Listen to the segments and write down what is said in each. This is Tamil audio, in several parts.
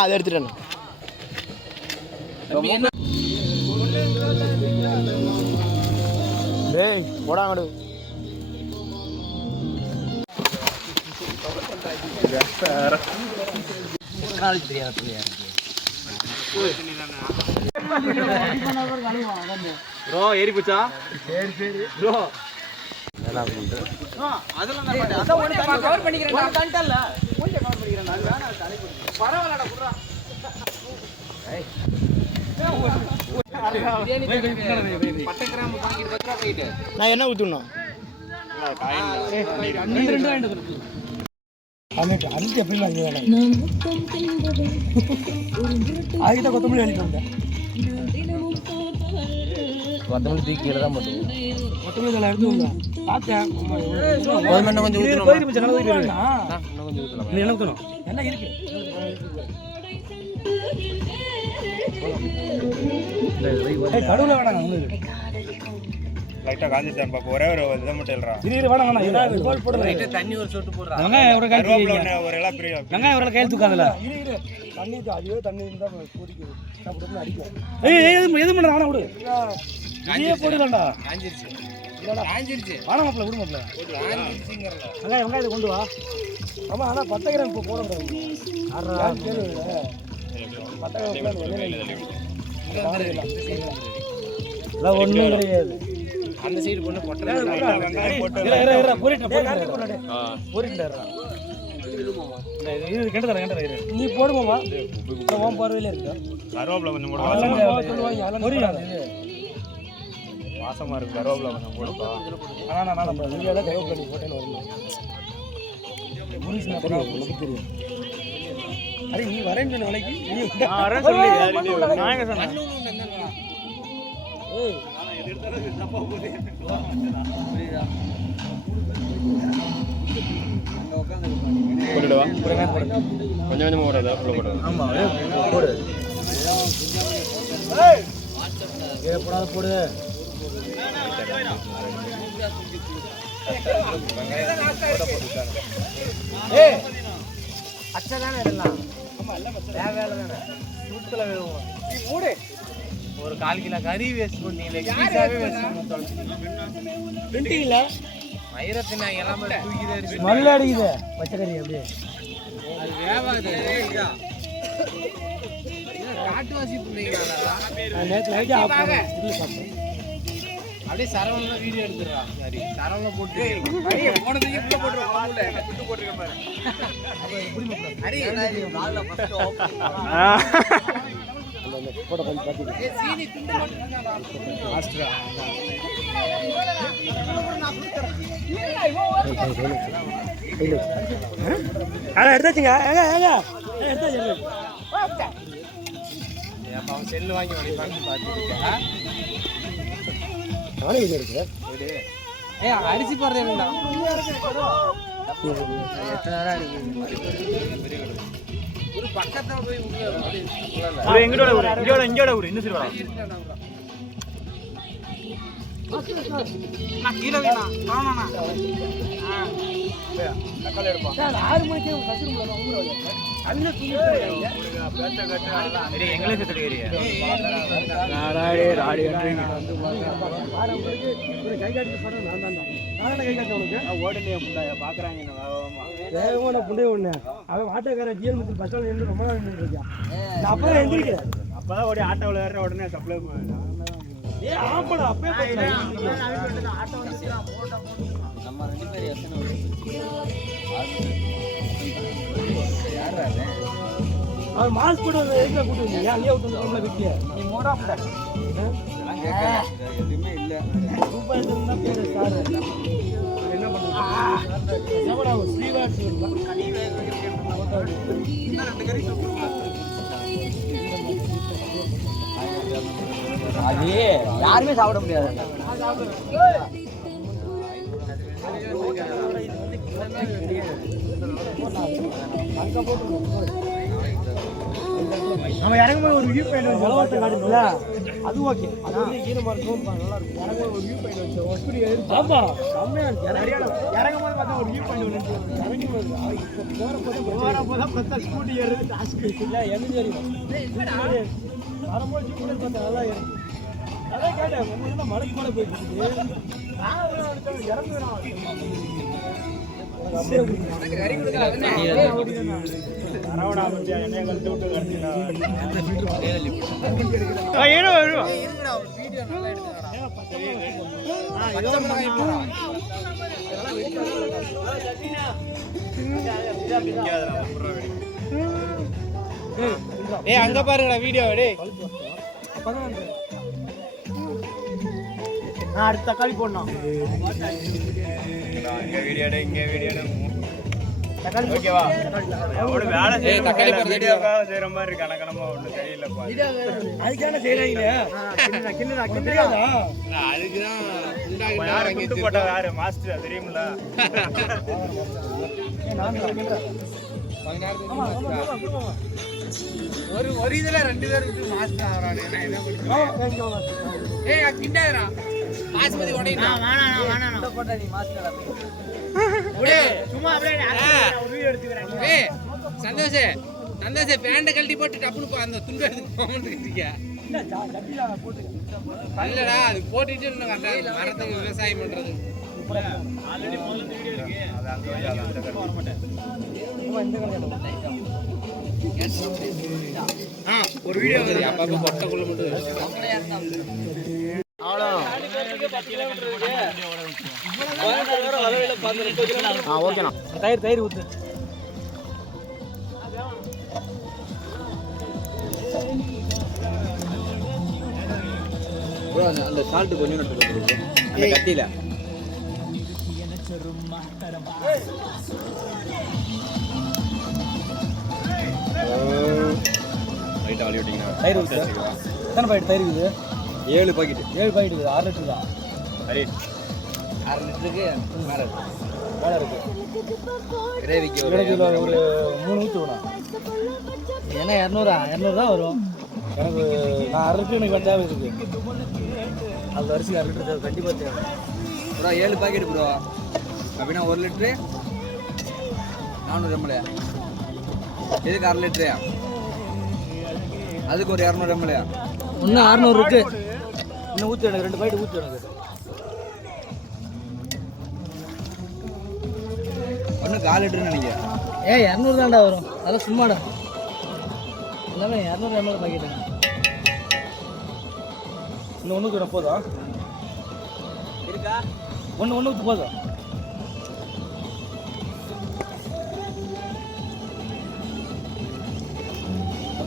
அதை எடுத்துட்டேன். டேய் போடாங்கடு. ப்ரோ ஏறி போச்சா? சரி சரி ப்ரோ. அதெல்லாம் நான் பண்ணேன். அத ஒண்ணு கவர் பண்ணிக்கிறேன். நான் கண்டல்ல. கொஞ்சம் கவர் பண்ணிக்கிறேன். நான் வேணா தலைக்கு. பரவாயில்லடா குறா. ஏய். பட்டகிராம் வாங்கிட்டு வந்தா போயிடு. நான் என்ன ஊத்துறேன்? ரெண்டு வாங்கிட்டு அன்னைக்கு அஞ்சு எப்படி வாங்கி வேணாம். ஆகிட்ட கொத்தமல்லி வாங்கிட்டு வந்தேன். கொத்தமல்லி தூக்கி கீழே தான் போட்டு கொத்தமல்லி தலை எடுத்து வந்தேன். பார்த்தேன் கொஞ்சம் என்ன ஊற்றணும் என்ன இருக்கு கடவுள வேணாங்க உங்களுக்கு லைட்டா காஞ்சிட்டான் பாப்பா. ஒரே ஒரு இதை மட்டும் இல்லறா. இது வேணாம் ஏதாவது கோல் போடுற லைட்டா தண்ணி ஒரு சொட்டு போடுறா. வெங்காயம் ஒரு கை ஒரு எல்லாம் பெரிய வெங்காயம் ஒரு கையில தூக்காதல. இரு தண்ணி அதுவே தண்ணி இருந்தா குடிக்குது. சாப்பிடுறது அடிக்கும். ஏய் எது பண்ணற ஆனா விடு. நீயே போடுடா. காஞ்சிருச்சு. இல்லடா காஞ்சிருச்சு. வாடா மாப்ள விடு மாப்ள. காஞ்சிருச்சுங்கறல. வெங்காயத்தை கொண்டு வா. ஆமா ஆனா 10 கிராம் இப்ப போட கூடாது. ஆறா கேளு. 10 கிராம் இல்ல ஒண்ணும் கிடையாது. அந்த சைடு பொண்ணு போட்டா வெங்காயம் போட்டு இரு போரிட்டா இது கண்டதல இரு நீ போடு மாமா. ஓம் பார்வையில இருக்கு. கருவேப்பிலை கொஞ்சம் போடு. சொல்லுவாங்க வாசமா இருக்கு. கருவேப்பிலை கொஞ்சம் போடுப்பா. ஆனா நான் நம்ம இங்கல கருவேப்பிலை போட்டேன்னு வரணும். புரியுதா? தெரியும். அரே நீ வரேன்னு சொன்ன நாளைக்கு நீ வரேன்னு சொல்லி நான் எங்க சொன்னேன். ஏய் நான் எது எடுத்தாலும் தப்பா போகுது. புரியுதா? அங்க உட்கார்ந்து போடுடா. கொஞ்சம் கொஞ்சம் போடுடா. போடு. ஆமா போடு. ஏய் ஏ போடாத போடு. ஏய் அச்சதானே இதெல்லாம். ஆமா எல்லாம் பச்சை வேலை தானே. சூத்துல வேணும். நீ மூடு. ஒரு 1/4 கிலோ கறி வேஸ்ட் பண்ணீங்களே. பீஸாவே வேஸ்ட் பண்ணீங்க. வெண்டிங்கள மயிரத்தினா எல்லாம் தூக்கிதே இருக்கு. ஸ்மெல் அடிக்குது பச்சை கறி அப்படியே. அது வேவாது. காட்டுவாசி புள்ளைங்களா. நான் நேத்து நைட் ஆஃப் பண்ணேன். இல்ல சாப்பிட்டேன். அப்படியே சரவணல வீடியோ எடுத்துறா. சரி சரவணல போட்டு கறியை போனதுக்கு உள்ள போட்டுற குழம்புல என்ன துண்டு போட்டுருக்க பாரு. அப்ப எப்படி மாப்ள ஹரி நாள்ல ஃபர்ஸ்ட் ஓபன் அந்த போட கொஞ்சம் பாத்து. ஏய் சீனி துண்டு போட்டுறடா மாஸ்டர். நான் புடிச்சறேன். இல்ல அட எடுத்துங்க. ஏங்க எடுத்துங்க. ஏப்பா அவன் செல் வாங்கி வடிப்பான்னு பாத்துக்கிட்டா. நானே இது இருக்கு. ஏய் அரிசி போறதே வேண்டா. எத்தனை நேரம் இருக்கு. ஒரு பக்கத்துல போய் உள்ள ஒரு எங்கடோட ஊரு இந்த சைடு வா. நான் கீழ வேணா. நானா தக்காளி எடுப்பா. சார் 6 மணிக்கு கசிரும் போல ஊரு அல்ல தூங்கிட்டு பேச்ச கட்ட சரி எங்களே செத்துட்டு ஏரியா. ராடி வந்து ஒரு கை காட்டி போற நான் தான். நானே கை காட்ட உனக்கு ஓடலையே புண்டாய பாக்குறாங்க என்ன வேகமா. வேகமான புண்டை ஒண்ணு. அவன் ஆட்டோக்கார ஜிஎல் பஸ் ஸ்டாண்ட்ல இருந்து ரொம்ப நேரம் நின்னுட்டு இருக்கான். நான் அப்பவே எந்திரிக்கிறேன். அப்பதான் ஓடி ஆட்டோல ஏற உடனே சப்ளை ஏ ஆப்படா அப்பவே போறேன். ஆட்டோ வந்துச்சு போட்டா நம்ம ரெண்டு பேர் எத்தனை யாரா அவன் மாஸ்க் போட்டு எங்க கூட்டி வந்தீங்க. அங்கேயே விட்டு வந்து விட்டியா நீ மோடா போட எல்லாம் கேட்கல. எதுவுமே இல்ல. ரூபாய் இருந்தா பேரு சார் என்ன பண்றது. எவடா ஸ்ரீவாஸ் கனி ரெண்டு கறி அது யாருமே சாப்பிட முடியாது. நம்ம இறங்கும்போது ஒரு வியூ பாயிண்ட் வச்சு அது ஓகே. அது வந்து ஈரமா இருக்கும், நல்லா இருக்கும். இறங்கும்போது ஒரு வியூ பாயிண்ட் வச்சு எப்படி ஆமா செம்மையா இருக்கு. இறங்கும்போது பார்த்தா ஒரு வியூ பாயிண்ட் ஒன்று இறங்கும்போது போகிறப்போது பார்த்தா ஸ்கூட்டி ஏறுறது டாஸ்க் இல்லை என்ன தெரியும் வரும்போது ஜூப்பில் பார்த்தா நல்லா இருக்கு. அதான் கேட்டேன் உங்க மலைக்கு மேலே போயிட்டு அங்க பாருங்கடா வீடியோ அடுத்த தக்காளி போடணும். இங்க வீடியோ ஓகேவா? வேலை தக்காளி வீடியோக்காக செய்யற மாதிரி இருக்கு. கணக்கணமா ஒண்ணு தெரியலப்பா. அதுக்கான செய்யறீங்க அதுக்குதான் குண்டு போட்ட யாரு மாஸ்டர் தெரியுமில்ல? ஒரு இதுல 2 பேர் விட்டு மாஸ்டர் ஆறானே. என்ன கிண்டாரா பாஸ்மதி உடையா வாணா போட்டா நீ மாஸ்டர் சும்மா அப்படியே வீடியோ எடுத்துக்கறாங்க. சந்தோஷ் பேண்ட கழட்டி போட்டு டப்புனு அந்த துண்டு எடுத்து போறதுக்கு இல்ல ஜட்டில போட்டு இல்லடா அது போட்டுட்டு மரத்துக்கு விவசாயம் பண்றது ஆல்ரெடி முதல்ல வீடியோ இருக்கு. அது அந்த வர மாட்டேன். ஒரு வீடியோ வருது அப்பப்ப பொட்டக்குள்ள மட்டும் அவ்வளோ ஓகேண்ணா. தயிர் ஊத்து அந்த சால்ட் கொஞ்சம் அந்த கத்தியில தயிர் ஊத்து. எத்தனை பாக்கெட் தயிர் இருக்குது? 7 பாக்கெட். 7 பாக்கெட் இருக்குது. 6 லிட்டர் தான். சரி 6 லிட்டருக்கு மேலே இருக்கு. கிரேவிக்கு ஒரு 3 ஊற்றுவேண்ணா. ஏன்னா 200 தான் வரும் எனக்கு. நான் 6 லிட்டர் எனக்கு தேவை இருக்குது. அந்த அரிசி 6 லிட்டர் தேவை கண்டிப்பாக தேவை ப்ரோ. 7 பாக்கெட் ப்ரோ அப்படின்னா 1 லிட்ரு 400 ml. இதுக்கு 1/2 லிட்டரு, அதுக்கு ஒரு 200 ml. இன்னும் 600 இருக்கு. இன்னும் ஊற்று எனக்கு 2 பாக்கெட் ஊற்று எனக்கு. ஒன்று 1/4 லிட்டருன்னு நினைக்கிறேன். 200 தான்டா வரும். அதெல்லாம் சும்மாடா எல்லாமே 200 ml பாக்கெட்டு. இன்னும் 1 ஊற்று போதும் இருக்கா? ஒன்று ஊற்று போதும்.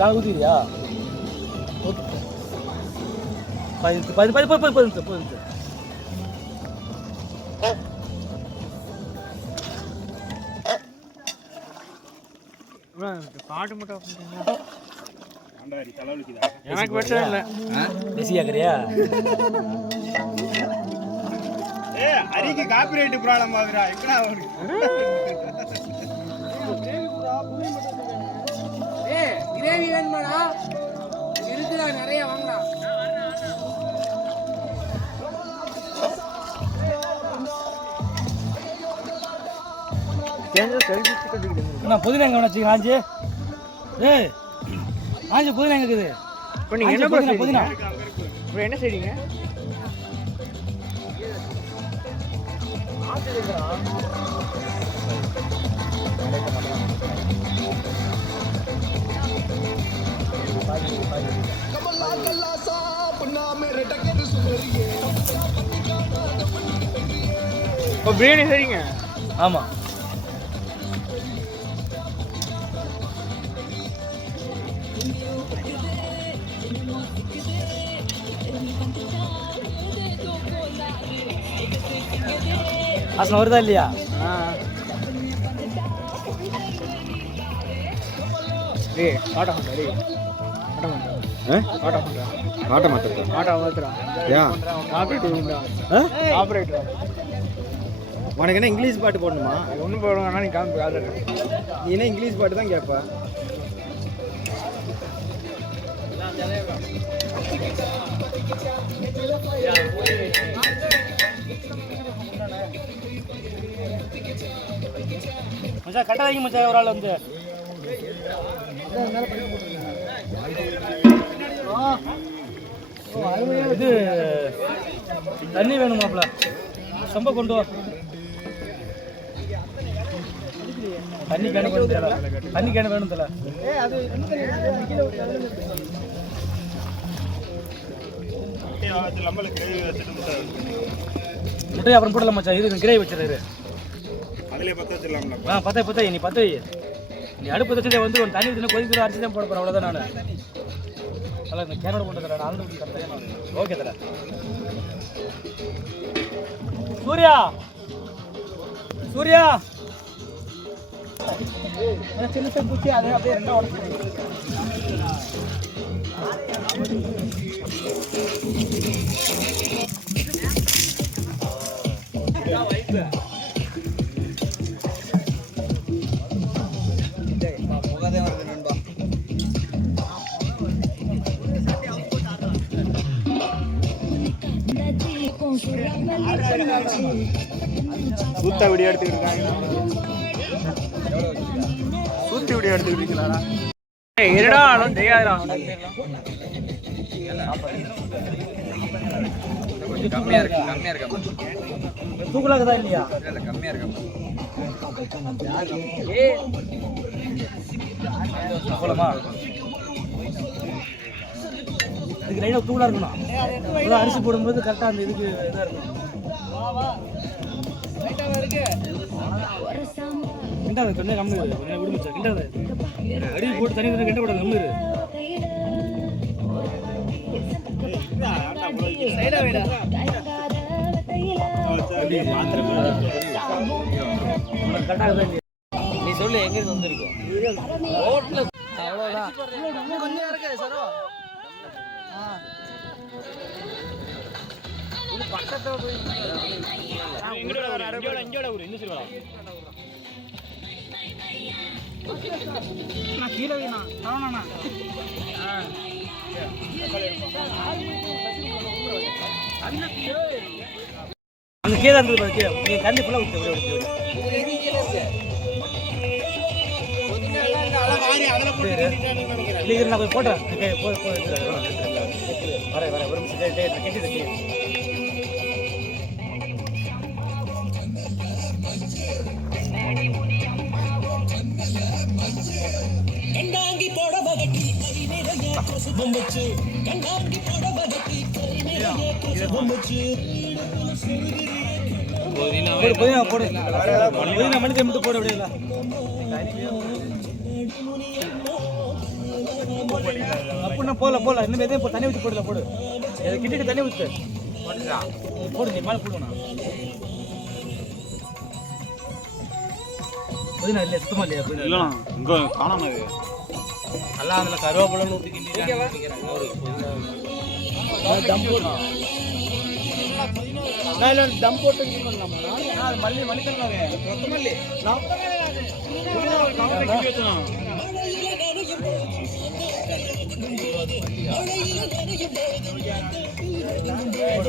நாள் ஊற்றியா? 15 பாட்டு மட்டும் எனக்கு பிரச்சனை இல்லை. பிஸியாக்குறியா? அரிக்கு காப்பிரைட் ப்ராப்ளம் ஆகுறா. இப்படா கிரேவி வேணுமாடா? இருக்குடா, நிறைய வாங்கலாம். புதினா எங்க வச்சுக்க ஆஞ்சு? ஆஞ்சு புதினா எங்க இருக்குது? இப்போ நீங்க என்ன புதினா இப்போ என்ன செய்றீங்க? பிரியாணி சரிங்க. ஆமா வாசனை வருதா இல்லையா? ஆட்ட மாத்திரம் உனக்கு என்ன இங்கிலீஷ் பாட்டு போடணுமா? ஒன்றும் போடுவாங்க, நீ காமி காதல். நீ என்ன இங்கிலீஷ் பாட்டு தான் கேட்ப? மச்சான் கட்ட வைங்க மச்சான், ஒரு ஆள் வந்து இது தண்ணி வேணும் மாப்பிள்ள, சொம்ப கொண்டு வா. தண்ணி கேன வேணும் தல, தண்ணி கேன வேணும் தல. முட்டை அப்புறம் போடலாம் மச்சான், இது கிரேவி வச்சிரு. அதுலேயே பற்ற வச்சிடலாம்ல? பத்த நீ பத்த வை. நீ அடுப்பு வச்சுட்டு வந்து ஒரு தண்ணி ஊற்றி கொதிக்கிற அரிசி தான் போட போகிறேன், அவ்வளோதான். நான் அதில் இந்த கேனோட கொண்டு தரேன், நான் ஊற்றி தரேன். ஓகே தர சூர்யா, சூர்யா சின்ன சின்ன பூச்சி அது அப்படியே ரெண்டா உடச்சு. சூத்த வீடியோ எடுத்துக்கிட்டு இருக்காங்க. சூத்தி வீடியோ எடுத்துக்கிட்டு இருக்கீங்களா? இருடா ஆளும் தெரியாதுடா. கம்மியா இருக்கு தூக்கலாக்குதா இல்லையா? கம்மியா இருக்கு. போலாமா? இதுக்கு லைட்டாக தூளாக இருக்கணும். அதான் அரிசி போடும்போது கரெக்டாக அந்த இதுக்கு இதாக இருக்கணும். கிண்டாது கொஞ்சம் கம்மி கொஞ்சம் விடுமிச்சா கிண்டாது. அடி போட்டு தண்ணி கிண்ட கூடாது, கம்மி கரெக்டாக. நீ சொல்லு எங்க இருந்து வந்திருக்கோம்? அவ்வளோதான் கொஞ்சம் இருக்கு சரோ. பக்கத்துல போய் கீழே அங்க கீழே இருந்தது நீங்க கண்ணு ஃபுல்லா விட்டு நான் போய் போட்டேன். வர ஒரு நிமிஷம் கெட்டி கண்டாங்கி போட பகட்டி பொம்பச்சு கண்டாங்கி போட பகட்டி பொம்பச்சு போய் போடு மணிக்கு மட்டும் போட முடியல. அப்படின்னா போல இன்னும் எதையும் தண்ணி ஊற்றி போடல. போடு கிட்டிட்டு தண்ணி ஊற்று போடு. நீ மேலே போடுவேண்ணா புதினா இல்லையா? சுத்தமா இல்லையா? புதினா இங்கே காணாம நல்லா அதில் கருவேப்பிலை ஊற்றி கிண்டி தம் போட்டு மல்லி மல்லித்தன்னாவே கொத்தமல்லி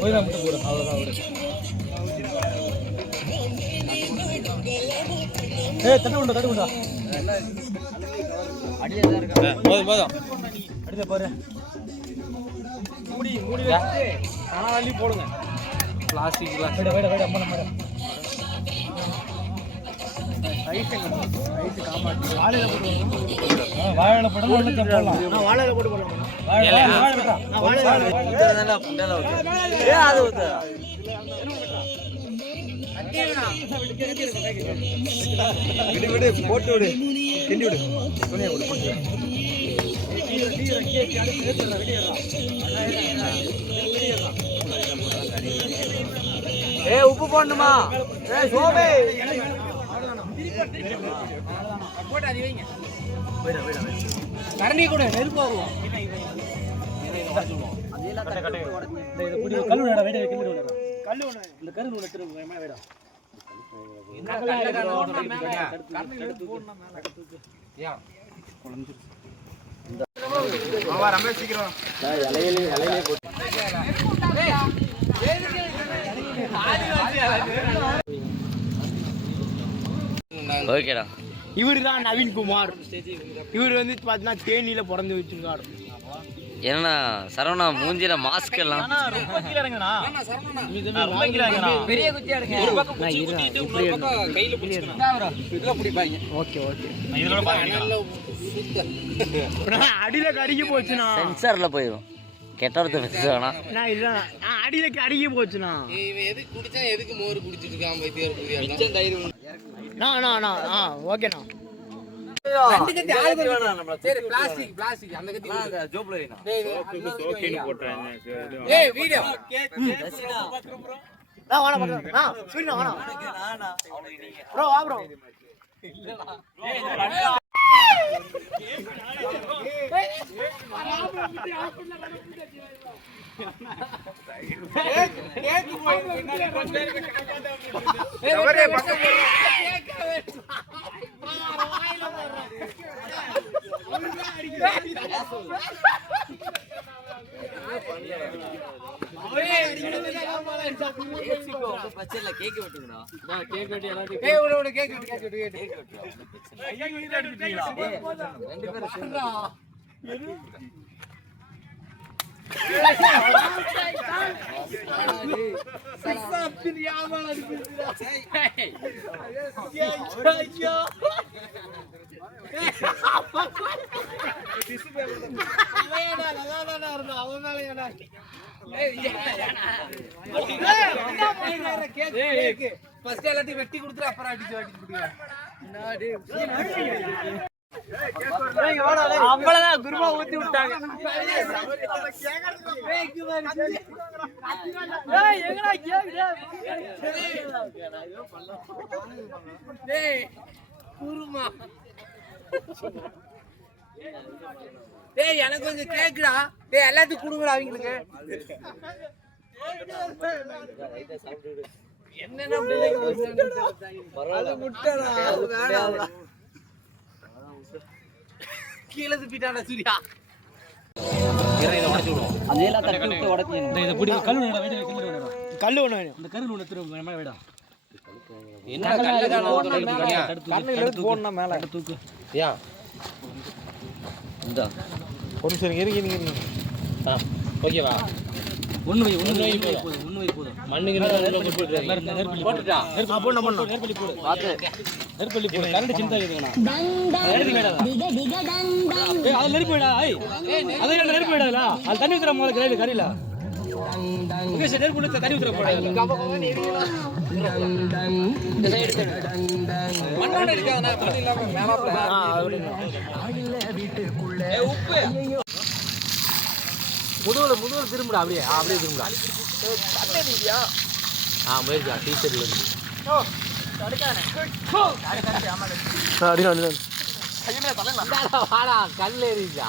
புதினா மட்டும் போடும், அவ்வளோதான். தட்டு கொண்டா போதும் அடித பாரு. மூடி வச்சு அள்ளி போடுங்க. பிளாஸ்டிக் வேட அம்மா நம்ம வாழையில போட்டு போடலாம். வாழையில போட்டு போடலாம். விடு போட்டு விடு, கிண்டி விடு, துணியை விடு போட்டு. உப்பு போடணுமா? சோபே கரண்டி கூட நெருப்பு ஆகும். கல்லு இந்த கரு ஓகேடா. இவர் தான் நவீன்குமார். இவர் வந்து பார்த்தீங்கன்னா தேனியில பிறந்து வச்சிருக்காரு. என்னன்னா சரவணா மூஞ்சில மாஸ்க் எல்லாம் பெரிய குச்சியா இருக்கு. அடியில கருகி போச்சுனா சென்சார்ல போயிடும். கெட்டவரத்தை பேசுவானா நான் இல்ல அடியில கருகி போச்சுனா எதுக்கு குடிச்சா எதுக்கு மோர் குடிச்சிட்டு இருக்கான் ஓகேண்ணா. சரி பிளாஸ்டிக் பிளாஸ்டிக் அந்த கத்தி ஜோப்ல வைனா ஏய் வீடியோ நான் வாடா பண்றேன். நான் சூரியனா வாடா ப்ரோ வா ப்ரோ. எல்லாத்தையும் வெட்டி கொடுத்துரு அப்புறம் அடிச்சு அவ்வளவுதான் குருமா ஊத்தி விட்டாங்க. குருமா டேய் எனக்கு கொஞ்சம் கேக்குடா. டேய் எல்லாத்துக்கும் குடுங்கடா அவங்களுக்கு. என்னன்னா கீழே துப்பிட்டாடா சூர்யா. அதெல்லாம் தட்டி விட்டு உடைக்கணும். இதை பிடி கல்லு வேணும். கல்லு ஒண்ணு வேணும். இந்த கருள் ஒன்று திரும்ப மேலே வேடா. என்ன கல்லு போடணும் மேல தூக்கு. ஏன் இந்த ஒரு நிமிஷம் இருங்க. ஓகேவா ஒன்று வை போதும். மண்ணுக்கு போட்டுட்டா நெருப்பள்ளி போடு. கரண்ட் சிந்தா இருக்குண்ணா. அது நெருப்பு விடா. அதை நெருப்பு விடாதா? அது தண்ணி ஊத்துற போல கரையில நெருப்பு தண்ணி ஊத்துற போட முதுகுல திரும்புடா. அப்படியே திரும்புடா. முயற்சியா டீச்சர்ல இருந்து வாடா கல் ஏறிச்சா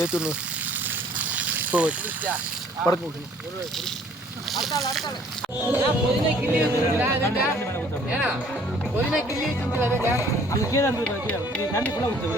ஏத்துணும் பறக்க முடியும். அது கீழே தண்ணி ஃபுல்லாக ஊற்று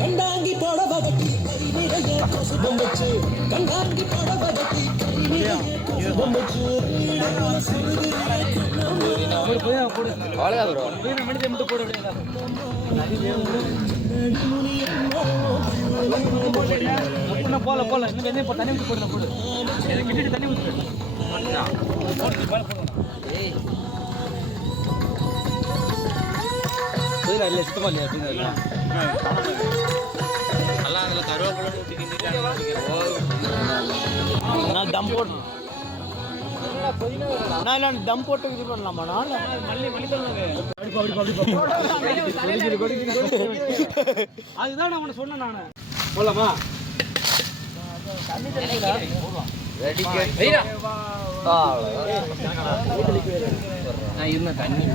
கண்டாங்கி போட வதக்கி சுபம் வச்சு கண்டாங்கி போட வதக்கி சுபம் வச்சு போல இன்னும் வெந்தயம் தண்ணி ஊற்றி போடுற போடு கிட்டிட்டு தண்ணி ஊற்று இல்லை சுத்தமா இல்லையா நல்லா அதுல கருவேப்பிலை ஊற்றி கிண்டிட்டாங்க. நான் தம் போட்டு நான் தம் போட்டு இது பண்ணலாமா? அதுதான் நான் உனக்கு சொன்னேன். நான் போலாமா? நான் இருந்த தண்ணி